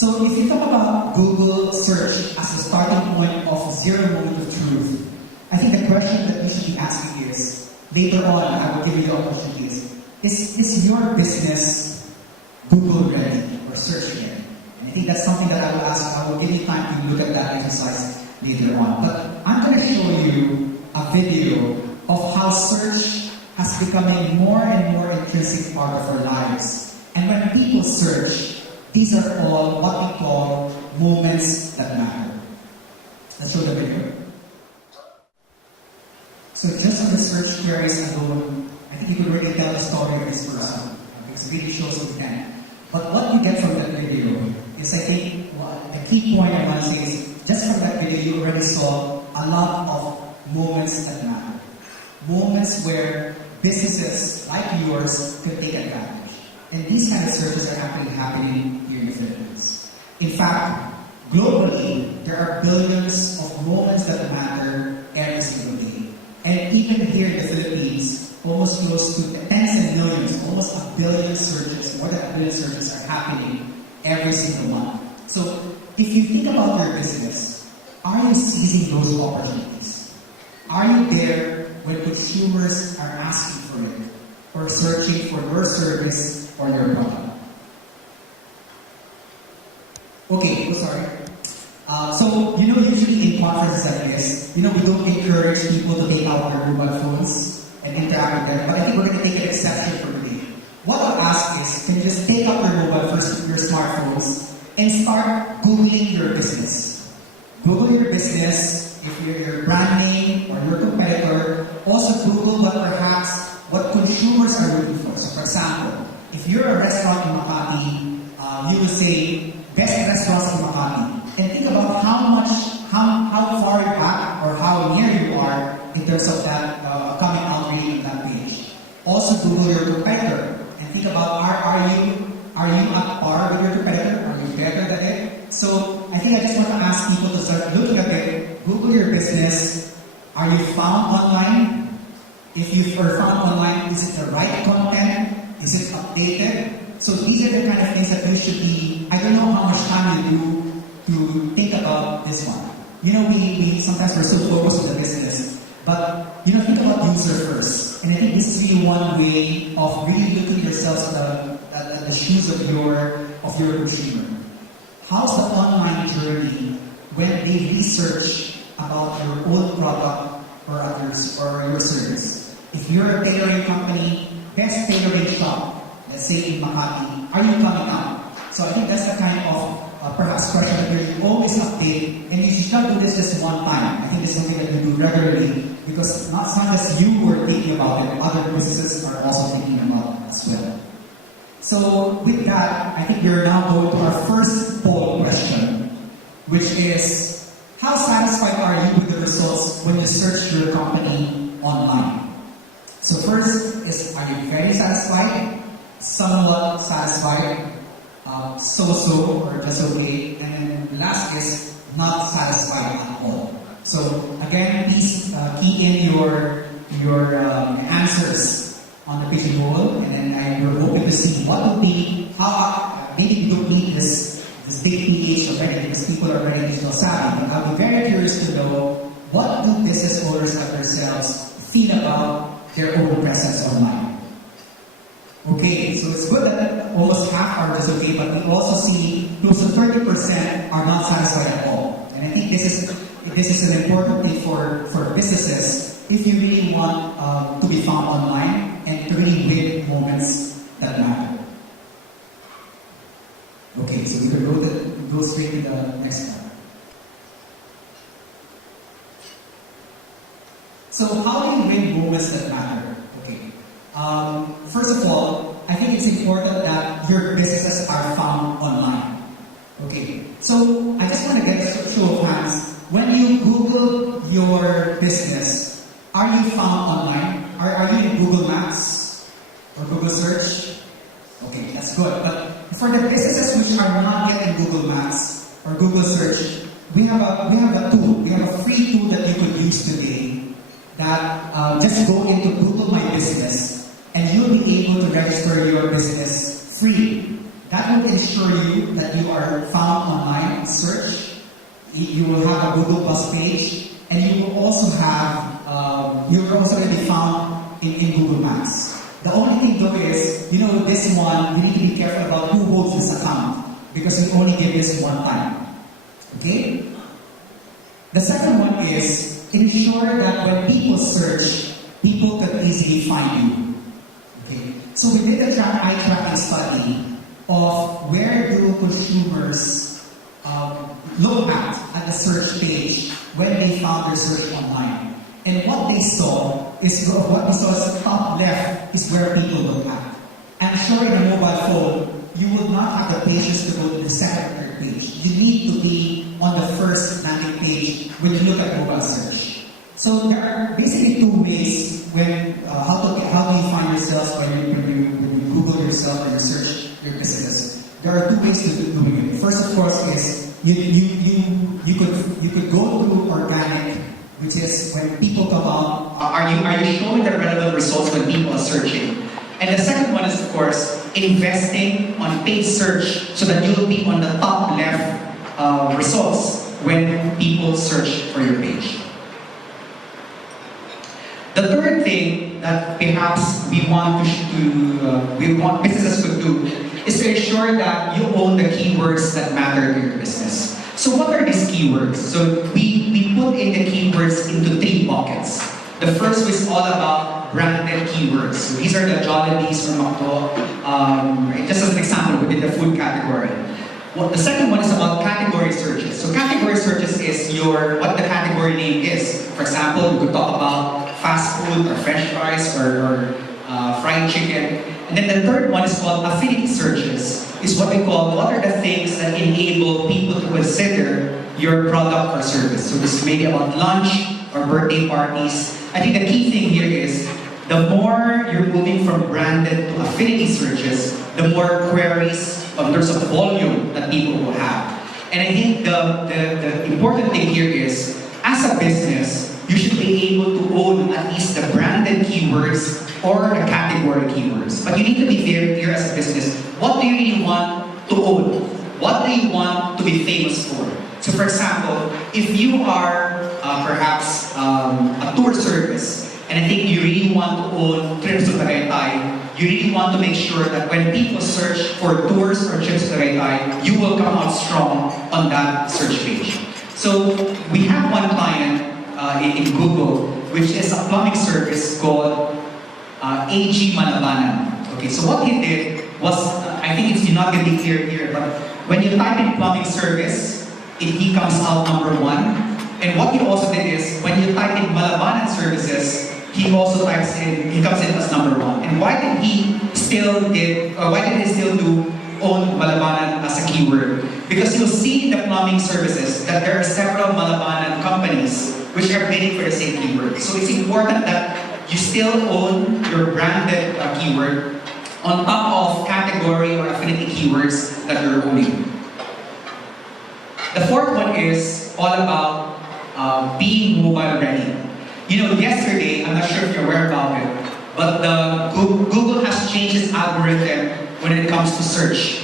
So if you talk about Google search as a starting point of zero moment of truth, I think the question that you should be asking is, later on, I will give you the opportunity, is your business Google ready or search ready? And I think that's something that I will ask. I will give you time to look at that exercise later on. But I'm going to show you a video of how search has become a more and more intrinsic part of our lives. And when people search, these are all what we call moments that matter. Let's show the video. So just on the search queries alone, I think you could already tell the story of this person. Because the video shows we can. But what you get from that video is, I think, the key point I want to say is, just from that video, you already saw a lot of moments that matter. Moments where businesses like yours could take advantage. And these kind of searches are actually happening here in the Philippines. In fact, globally, there are billions of moments that matter every single day. And even here in the Philippines, almost close to tens and millions, almost a billion searches, more than a billion searches are happening every single month. So if you think about your business, are you seizing those opportunities? Are you there when consumers are asking for it or searching for your service or your product? Okay, sorry. So, usually in conferences like this, we don't encourage people to take out their mobile phones and interact with them, but I think we're going to take an exception for today. What I'll ask is, can you just take out your mobile phones, your smartphones, and start Googling your business. Google your business, if you're your brand name or your competitor. Also Google what consumers are looking for. So for example, if you're a restaurant in Makati, you will say, best restaurants in Makati. And think about how far back or how near you are in terms of that coming out reading on that page. Also Google your competitor. And think about, are you at par with your competitor? Are you better than it? So I think I just want to ask people to start looking at it. Google your business. Are you found online? If you are found online, is it the right content? Is it updated? So these are the kind of things that you should be. I don't know how much time you do to think about this one. We sometimes we're so focused on the business, but think about user first. And I think this is really one way of really looking at yourselves at the shoes of your consumer. How's the online journey when they research about your own product or your service? If you're a tailoring company, best tailoring shop, let's say in Makati, are you coming out? So I think that's the kind of perhaps question that you always update, and you should not do this just one time. I think it's something that you do regularly, because not just you were thinking about it, other businesses are also thinking about it as well. So with that, I think we're now going to our first poll question, which is, how satisfied are you with the results when you search your company online? So first is, are you very satisfied, somewhat satisfied, so-so, or just okay, and then last is not satisfied at all. So again, please key in your answers on the pigeonhole, and then we're hoping to see what would be, how maybe we don't need this DigPH already, because people are already digital savvy, but I'll be very curious to know, what do business owners like themselves feel about their own presence online? Okay, so it's good that almost half are just okay, but we also see close to 30% are not satisfied at all. And I think this is an important thing for businesses if you really want to be found online and to really win moments that matter. Okay, so we're going to go straight to the next one. So how do you win moments that matter? Okay. First of all, I think it's important that your businesses are found online. Okay, so I just want to get a show of hands. When you Google your business, are you found online? Are you in Google Maps or Google Search? Okay, that's good. But for the businesses which are not yet in Google Maps or Google Search, we have a tool. We have a free tool that you could use today. That just go into Google My Business, and you'll be able to register your business free. That will ensure you that you are found you will have a Google Plus page, and you will also have, you will also be found in Google Maps. The only thing though is, this one, you need to be careful about who holds this account, because we only give this one time. Okay? The second one is, ensure that when people search, people can easily find you. Okay? So we did a eye tracking study of where do consumers look at the search page when they found their search online. And what we saw is the top left is where people look at. I'm sure in a mobile phone, you would not have the pages to go to the second or third page. You need to be on the first landing page when you look at mobile search. So there are basically two ways when how do you find yourself when you Google yourself or you search your business. There are two ways to doing it. First, of course, is you could go to organic, which is when people come out. Are you showing the relevant results when people are searching? And the second one is, of course, investing on paid search so that you will be on the top left results when people search for your page. The third thing that perhaps we want businesses could do is to ensure that you own the keywords that matter to your business. So what are these keywords? So we put in the keywords into 3 buckets. The first is all about branded keywords. So these are the Jollibees or McDo. Just as an example, within the food category. Well, the second one is about category searches. So category searches is what the category name is. For example, we could talk about fast food or French fries or fried chicken. And then the third one is called affinity searches. Is what we call what are the things that enable people to consider your product or service. So this may be about lunch or birthday parties. I think the key thing here is the more you're moving from branded to affinity searches, the more queries in terms of volume that people will have. And I think the important thing here is, as a business, you should be able to own at least the branded keywords or the category keywords. But you need to be very clear as a business. What do you really want to own? What do you want to be famous for? So for example, if you are perhaps a tour service, and I think you really want to own trips to Tagaytay, you really want to make sure that when people search for tours or trips to Tagaytay, you will come out strong on that search page. So we have one client in Google, which is a plumbing service called AG Malabanan. Okay, so what he did was, I think it's not going to be clear here, but when you type in plumbing service, he comes out number 1. And what he also did is, when you type in Malabanan services, he comes in as number 1. And why did he still do own Malabanan as a keyword? Because you'll see in the plumbing services that there are several Malabanan companies which are bidding for the same keyword. So it's important that you still own your branded keyword on top of category or affinity keywords that you're owning. The fourth one is all about being mobile ready. Yesterday, I'm not sure if you're aware about it, but Google has changed its algorithm when it comes to search.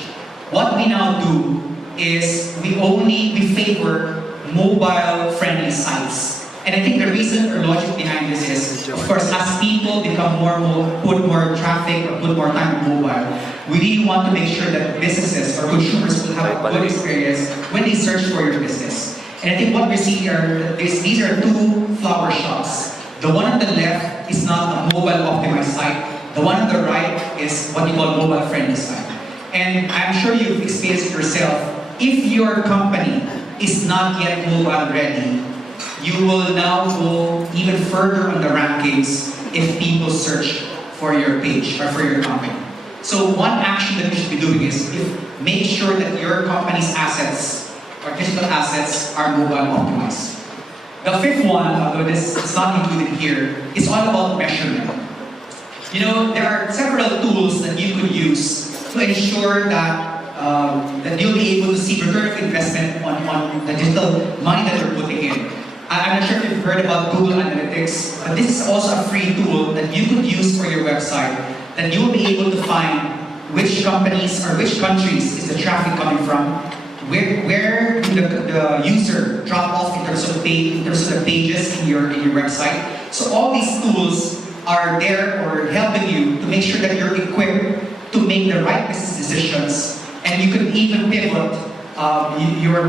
What we now do is we favor mobile-friendly sites. And I think the reason or logic behind this is, of course, as people become put more traffic or put more time on mobile, we really want to make sure that businesses or consumers will have a good experience when they search for your business. And I think what we see here, these are 2 flower shops. The one on the left is not a mobile optimized site. The one on the right is what you call mobile friendly site. And I'm sure you've experienced it yourself. If your company is not yet mobile ready, you will now go even further on the rankings if people search for your page or for your company. So one action that you should be doing is make sure that your company's assets or digital assets are mobile optimized. The fifth one, although it's not included here, is all about measurement. There are several tools that you could use to ensure that you'll be able to see return of investment on the digital money that you're putting in. I'm not sure if you've heard about Google Analytics, but this is also a free tool that you could use for your website, that you will be able to find which companies or which countries is the traffic coming from, where do the the user drop off in terms of the pages in your website. So all these tools are there or helping you to make sure that you're equipped to make the right business decisions, and you can even pivot your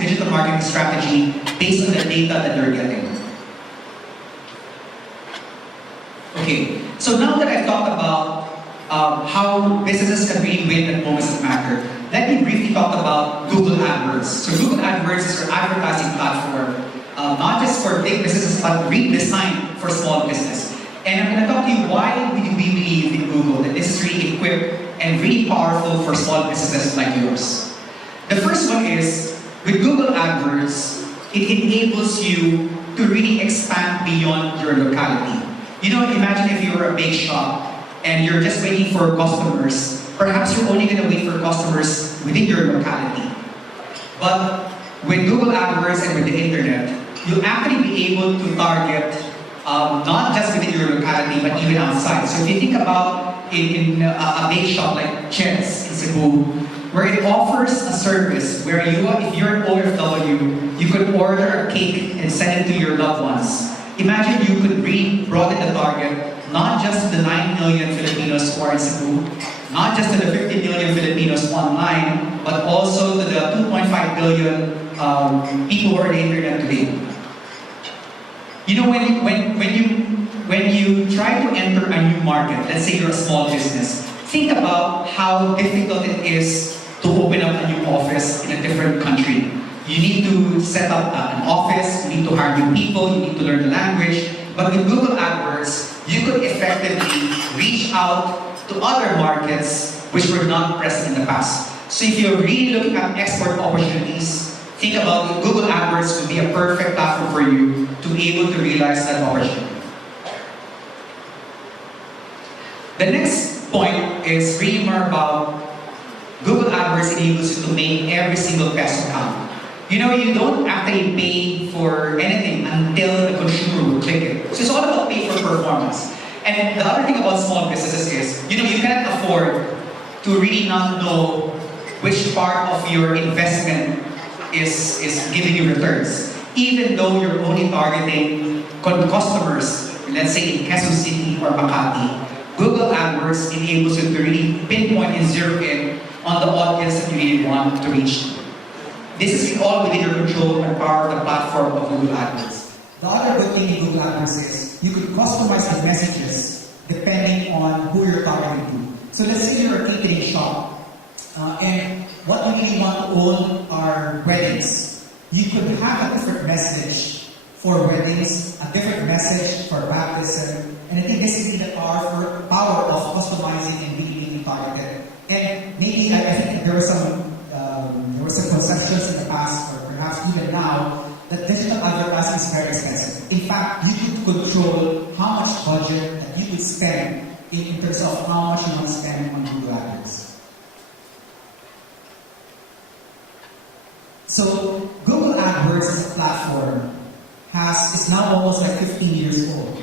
digital marketing strategy based on the data that you're getting. Okay, so now that I've talked about how businesses can really win at moments that matter, let me briefly talk about Google AdWords. So Google AdWords is our advertising platform, not just for big businesses, but redesigned for small business. And I'm going to talk to you why we believe in Google, that this is really equipped and really powerful for small businesses like yours. The first one is, with Google AdWords, it enables you to really expand beyond your locality. You know, imagine if you were a bake shop and you're just waiting for customers. Perhaps you're only going to wait for customers within your locality. But with Google AdWords and with the internet, you'll actually be able to target not just within your locality, but even outside. So if you think about in a bake shop like Chet's in Cebu, where it offers a service where if you're an OFW, you could order a cake and send it to your loved ones. Imagine you could really broaden the target, not just to the 9 million Filipinos who are in Cebu, not just to the 50 million Filipinos online, but also to the 2.5 billion people who are on the internet today. You know, when you try to enter a new market, let's say you're a small business, think about how difficult it is to open up a new office in a different country. You need to set up an office, you need to hire new people, you need to learn the language. But with Google AdWords, you could effectively reach out to other markets which were not present in the past. So if you're really looking at export opportunities, think about Google AdWords would be a perfect platform for you to be able to realize that opportunity. The next point is really more about Google AdWords enables you to make every single peso count. You know, you don't actually pay for anything until the consumer will click it. So it's all about pay for performance. And the other thing about small businesses is, you know, you cannot afford to really not know which part of your investment is giving you returns. Even though you're only targeting customers, let's say in Quezon City or Makati, Google AdWords enables you to really pinpoint and zero in on the audience that you really want to reach. This is all within your control and power of the platform of Google AdWords. The other good thing in Google AdWords is you could customize the messages depending on who you're targeting to. So let's say you're a catering shop and what you really want to own are weddings. You could have a different message for weddings, a different message for baptism, and I think this is the power of customizing and really being targeted. And maybe I think there were some conceptions in the past, or perhaps even now, that digital advertising is very expensive. In fact, you could control how much budget that you could spend in terms of how much you want to spend on Google AdWords. So Google AdWords as a platform is now almost like 15 years old.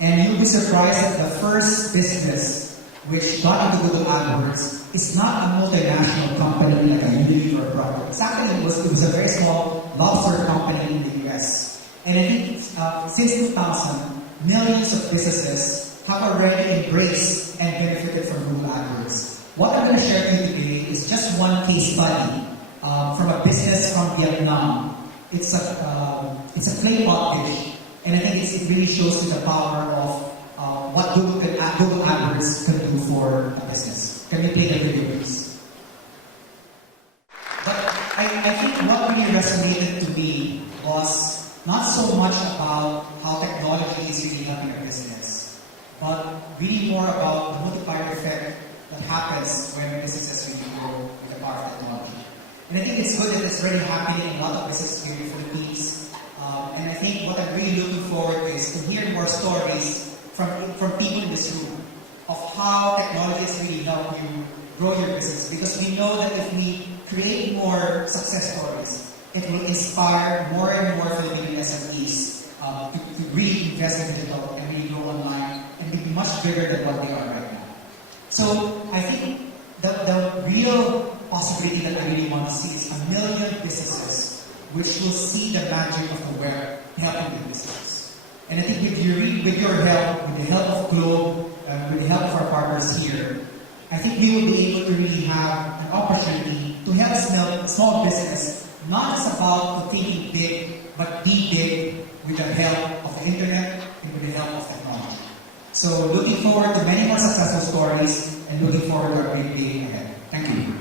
And you'll be surprised that the first business which got into Google AdWords is not a multinational company like a Unilever or Procter. Exactly, it was a very small lobster company in the US. And I think since 2000, millions of businesses have already embraced and benefited from Google AdWords. What I'm going to share with you today is just one case study from a business from Vietnam. It's a clay pot dish, and I think it really shows you the power of what Google AdWords can do for a business. Can you play the video, please? But I think what really resonated to me was not so much about how technology is really helping a business, but really more about the multiplier effect that happens when businesses really grow with the power of technology. And I think it's good that it's already happening in a lot of businesses here in the Philippines. And I think what I'm really looking forward to is to hear more stories from people in this room of how technology has really helped you grow your business. Because we know that if we create more success stories, it will inspire more and more Filipino SMEs to really invest in digital and really grow online and be much bigger than what they are right now. So I think the real possibility that I really want to see is 1 million businesses which will see the magic of the web helping the business. And I think with your help, with the help of Globe, with the help of our partners here, I think we will be able to really have an opportunity to help small business, not just about thinking big, but be big with the help of the internet and with the help of technology. So looking forward to many more successful stories and looking forward to a great day ahead. Thank you.